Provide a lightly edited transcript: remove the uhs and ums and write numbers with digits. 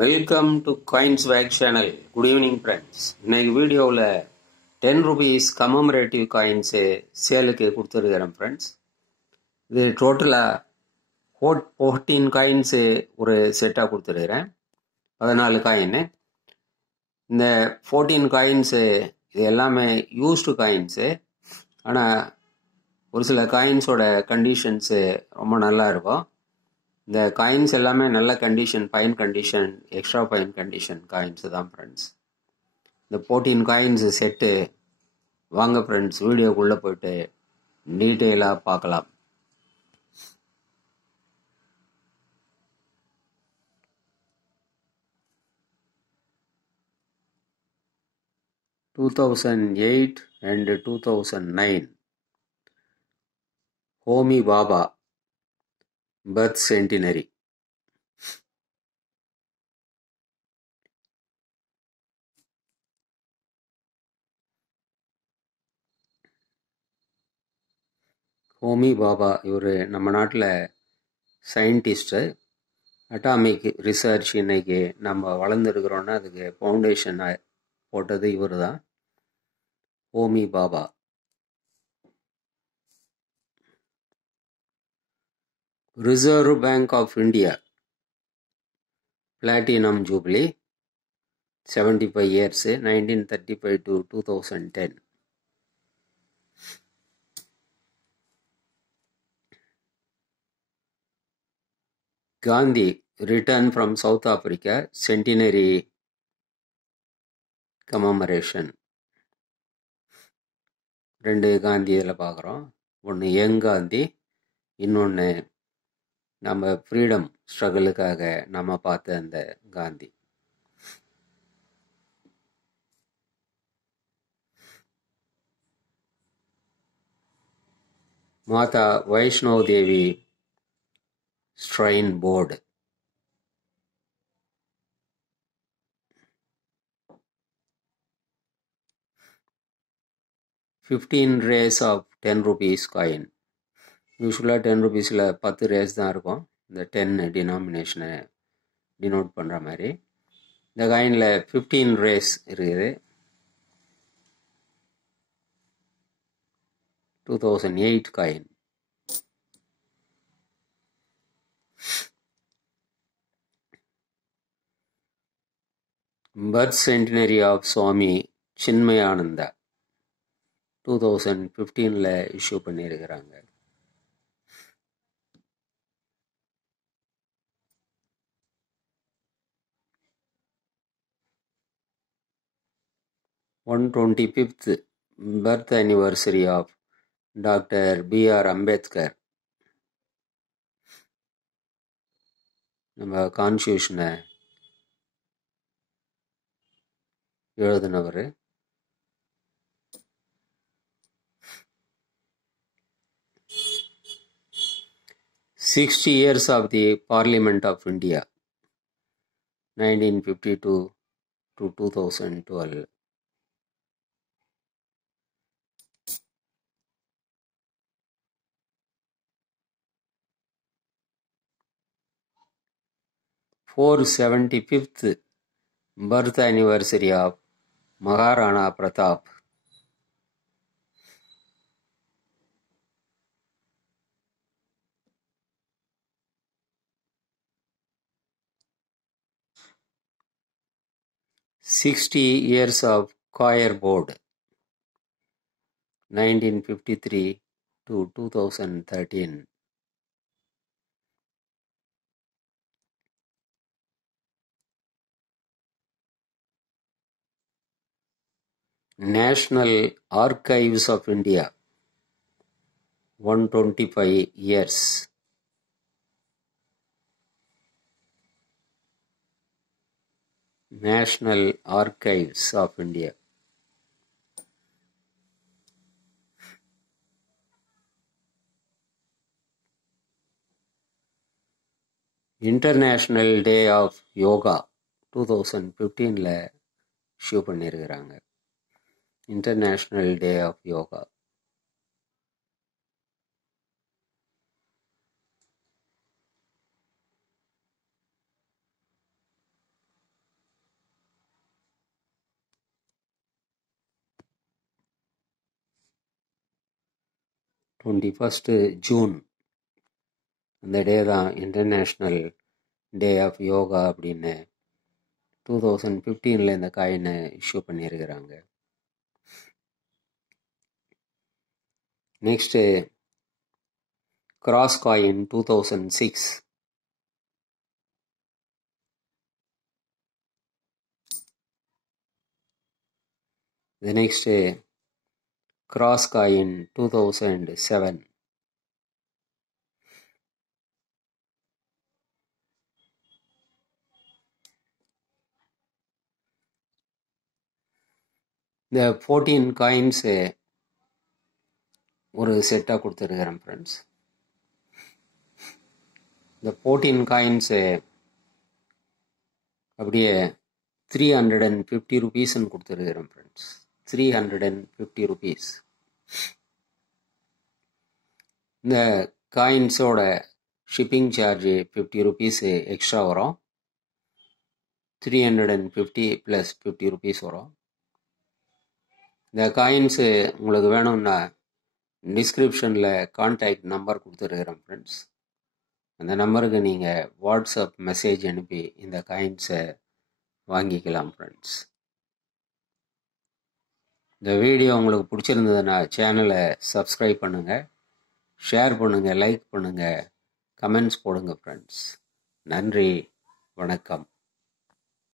Welcome to coins wake channel. Good evening friends. இன்னைக்கு வீடியோவில் 10 rupees commemorative coins சேலுக்கு கொடுத்துருக்கிறேன் ஃப்ரெண்ட்ஸ். இது டோட்டலாக 14 காயின்ஸு ஒரு செட்டாக கொடுத்துருக்கிறேன். 14 காயின்னு. இந்த 14 காயின்ஸு இது எல்லாமே யூஸ்டு காயின்ஸு. ஆனால் ஒரு சில காயின்ஸோட கண்டிஷன்ஸு ரொம்ப நல்லா இருக்கும். இந்த காயின்ஸ் எல்லாமே நல்ல condition, fine condition, extra fine condition coins தான் ஃப்ரெண்ட்ஸ். இந்த 14 காயின்ஸு செட்டு வாங்க ஃப்ரெண்ட்ஸ், வீடியோக்குள்ளே போயிட்டு டீட்டெயிலாக பார்க்கலாம். (2008 and 2009) Homi Baba birth centenary. Homi Baba இவர் நம்ம நாட்டில் சயின்டிஸ்ட்டு. அட்டாமிக் ரிசர்ச் இன்னைக்கு நம்ம வளர்ந்துருக்கிறோன்னா அதுக்கு ஃபவுண்டேஷனை போட்டது இவர் தான், Homi Bhabha. Reserve Bank of India platinum jubilee 75 years 1935 to 2010. Gandhi return from South Africa centenary commemoration. 2 Gandhi இதில் பார்க்குறோம். ஒன்று யங் காந்தி, இன்னொன்று நம்ம ஃப்ரீடம் ஸ்ட்ரகிளுக்காக நம்ம பார்த்த அந்த Gandhi. Mata Vaishno Devi shrine board. (15 rays of 10 rupees coin. யூஸ்வலாக 10 rupeesல 10 ரேஸ் தான் இருக்கும். இந்த 10 டினாமினேஷனை டினோட் பண்ணுற மாதிரி. இந்த காயினில் 15 ரேஸ் இருக்குது. 2008 coin. Birth centenary of Swami Chinmayananda 2015 issue பண்ணியிருக்கிறாங்க. (125th birth anniversary of doctor B.R. Ambedkar, நம்ம கான்ஸ்டியூஷனை எழுதினவர். (60 years of the Parliament of India 1952 to 2012). (475th birth anniversary of Maharana Pratap. (60 years of Choir Board 1953 to 2013). National Archives of India 125 years. National Archives of India. International Day of Yoga 2015 issue பண்ணியிருக்கிறாங்க. International Day of Yoga. 21st June அந்த டே தான் international day of yoga அப்படின்னு 2015 இந்த காயினை issue பண்ணியிருக்கிறாங்க. Next cross coin 2006. The next cross coin 2007. இந்த 14 coins ஒரு செட்டாக கொடுத்துருக்கிறேன் ஃப்ரெண்ட்ஸ். இந்த 14 காயின்ஸு அப்படியே 350 rupeesன்னு கொடுத்துருக்கிறேன் ஃப்ரெண்ட்ஸ். 350 rupees. இந்த காயின்ஸோட ஷிப்பிங் சார்ஜ் 50 rupees எக்ஸ்ட்ரா வரும். 350 + 50 rupees வரும். இந்த காயின்ஸு உங்களுக்கு வேணும்னா டிஸ்கிரிப்ஷனில் கான்டாக்ட் நம்பர் கொடுத்துருக்குறேன் ஃப்ரெண்ட்ஸ். அந்த நம்பருக்கு நீங்கள் வாட்ஸ்அப் மெசேஜ் அனுப்பி இந்த காயின்ஸை வாங்கிக்கலாம் ஃப்ரெண்ட்ஸ். இந்த வீடியோ உங்களுக்கு பிடிச்சிருந்ததுன்னா சேனலை சப்ஸ்கிரைப் பண்ணுங்கள், ஷேர் பண்ணுங்கள், லைக் பண்ணுங்கள், கமெண்ட்ஸ் போடுங்க ஃப்ரெண்ட்ஸ். நன்றி, வணக்கம்.